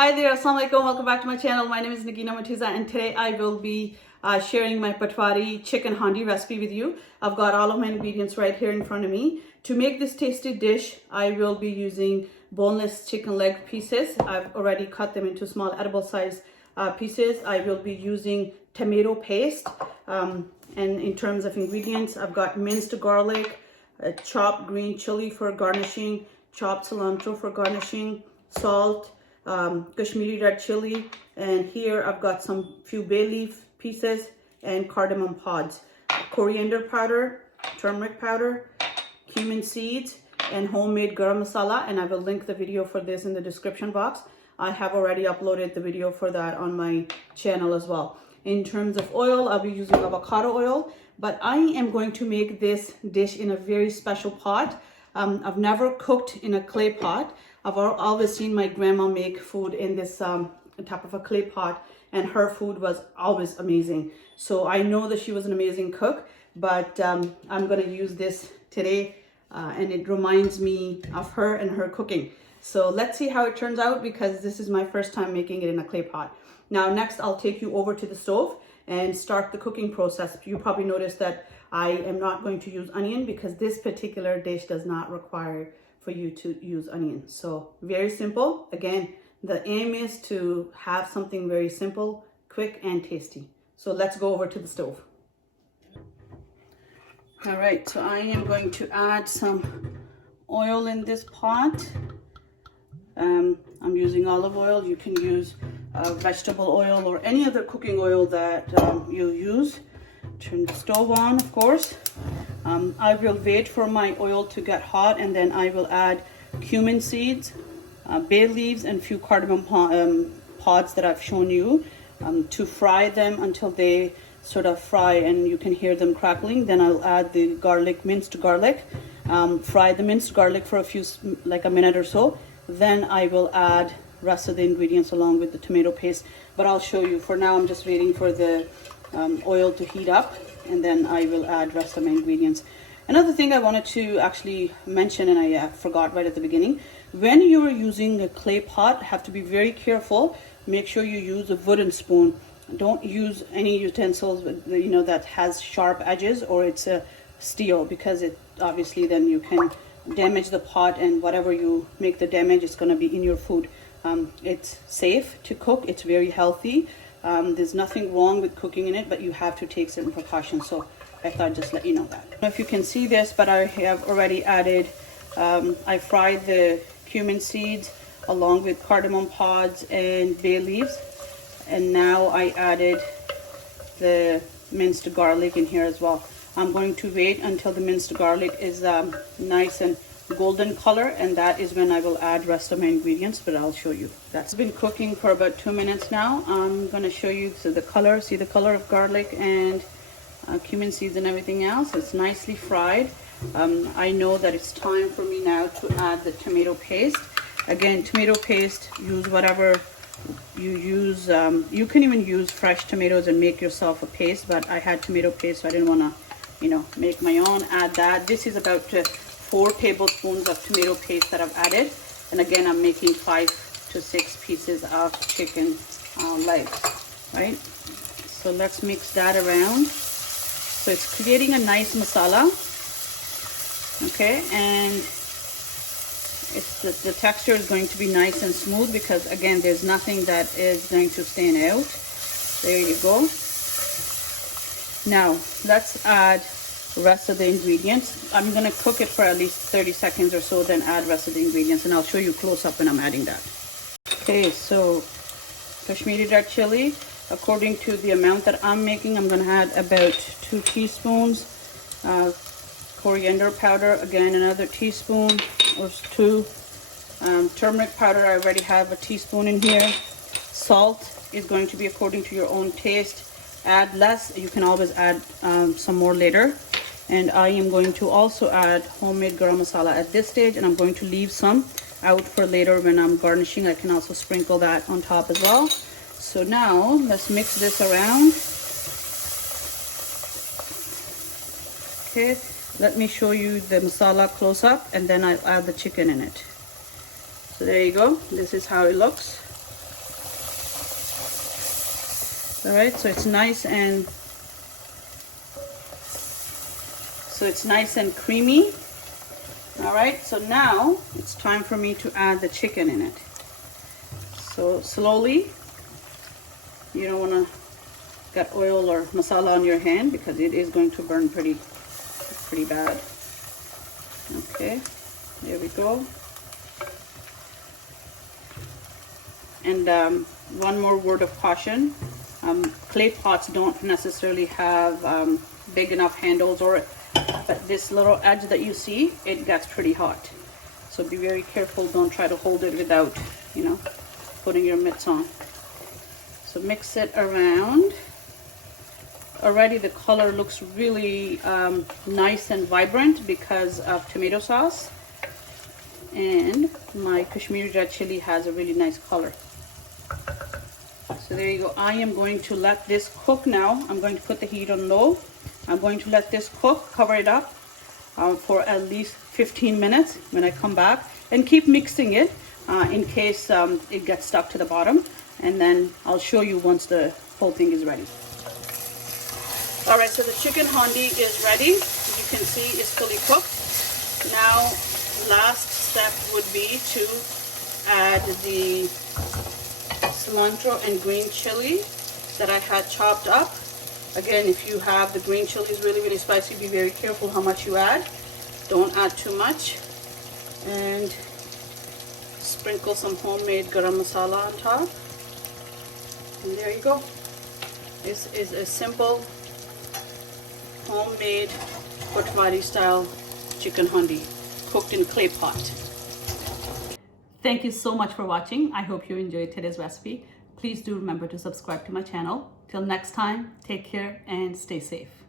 Hi there, Assalamu alaikum. Welcome back to my channel. My name is Nagina Matiza and today I will be sharing my Potohari chicken handi recipe with you. I've got all of my ingredients right here in front of me. To make this tasty dish, I will be using boneless chicken leg pieces. I've already cut them into small edible size pieces. I will be using tomato paste. And in terms of ingredients, I've got minced garlic, chopped green chili for garnishing, chopped cilantro for garnishing, salt, Kashmiri red chili, and here I've got some few bay leaf pieces and cardamom pods, coriander powder, turmeric powder, cumin seeds, and homemade garam masala. And I will link the video for this in the description box. I have already uploaded the video for that on my channel as well. In terms of oil, I'll be using avocado oil, but I am going to make this dish in a very special pot. I've never cooked in a clay pot. I've always seen my grandma make food in this type of a clay pot, and her food was always amazing. So I know that she was an amazing cook, but I'm going to use this today, and it reminds me of her and her cooking. So let's see how it turns out, because this is my first time making it in a clay pot. Now next I'll take you over to the stove and start the cooking process. You probably noticed that I am not going to use onion because this particular dish does not require for you to use onion. So very simple. Again, the aim is to have something very simple, quick and tasty. So let's go over to the stove. All right, so I am going to add some oil in this pot. I'm using olive oil. You can use vegetable oil or any other cooking oil that you use. Turn the stove on, of course. I will wait for my oil to get hot, and then I will add cumin seeds, bay leaves, and a few cardamom pods that I've shown you to fry them until they sort of fry and you can hear them crackling. Then I'll add the garlic, minced garlic, fry the minced garlic for like a minute or so. Then I will add rest of the ingredients along with the tomato paste, but I'll show you. For now, I'm just waiting for the oil to heat up, and then I will add rest of my ingredients. Another thing I wanted to actually mention, and I forgot right at the beginning, when you're using a clay pot, have to be very careful. Make sure you use a wooden spoon. Don't use any utensils that has sharp edges, or it's a steel, because it obviously then you can damage the pot, and whatever you make the damage is going to be in your food. It's safe to cook. It's very healthy. There's nothing wrong with cooking in it, but you have to take certain precautions. So I thought I'd just let you know that. I don't know if you can see this, but I have already added, I fried the cumin seeds along with cardamom pods and bay leaves. And now I added the minced garlic in here as well. I'm going to wait until the minced garlic is nice and golden color, and that is when I will add rest of my ingredients, but I'll show you. That's been cooking for about 2 minutes now. I'm going to show you the color. See the color of garlic and cumin seeds and everything else. It's nicely fried. I know that it's time for me now to add the tomato paste. Again, tomato paste, use whatever you use. You can even use fresh tomatoes and make yourself a paste, but I had tomato paste, so I didn't want to make my own. Add that. This is about 4 tablespoons of tomato paste that I've added, and again I'm making 5 to 6 pieces of chicken legs, right? So let's mix that around. So it's creating a nice masala, okay, and the texture is going to be nice and smooth because again there's nothing that is going to stand out. There you go. Now let's add rest of the ingredients. I'm going to cook it for at least 30 seconds or so, then add rest of the ingredients, and I'll show you close up when I'm adding that. Okay, so Kashmiri red chili, according to the amount that I'm making, I'm going to add about 2 teaspoons. Coriander powder, again another teaspoon or 2. Turmeric powder, I already have a teaspoon in here. Salt is going to be according to your own taste. Add less, you can always add some more later. And I am going to also add homemade garam masala at this stage, and I'm going to leave some out for later when I'm garnishing. I can also sprinkle that on top as well. So now let's mix this around. Okay, let me show you the masala close up, and then I'll add the chicken in it. So there you go. This is how it looks. All right, so it's nice and creamy. All right, so now it's time for me to add the chicken in it. So slowly, you don't want to get oil or masala on your hand because it is going to burn pretty bad. Okay, there we go. And one more word of caution. Clay pots don't necessarily have big enough handles, but this little edge that you see, it gets pretty hot. So be very careful. Don't try to hold it without, putting your mitts on. So mix it around. Already the color looks really nice and vibrant because of tomato sauce. And my Kashmiri red chili has a really nice color. So there you go. I am going to let this cook now. I'm going to put the heat on low. I'm going to let this cook, cover it up for at least 15 minutes when I come back, and keep mixing it in case it gets stuck to the bottom, and then I'll show you once the whole thing is ready. All right, so the chicken handi is ready. You can see it's fully cooked. Now, last step would be to add the cilantro and green chili that I had chopped up. Again, if you have the green chilies really spicy, be very careful how much you add. Don't add too much. And sprinkle some homemade garam masala on top. And there you go. This is a simple homemade Potohari style chicken handi cooked in clay pot. Thank you so much for watching. I hope you enjoyed today's recipe. Please do remember to subscribe to my channel. Till next time, take care and stay safe.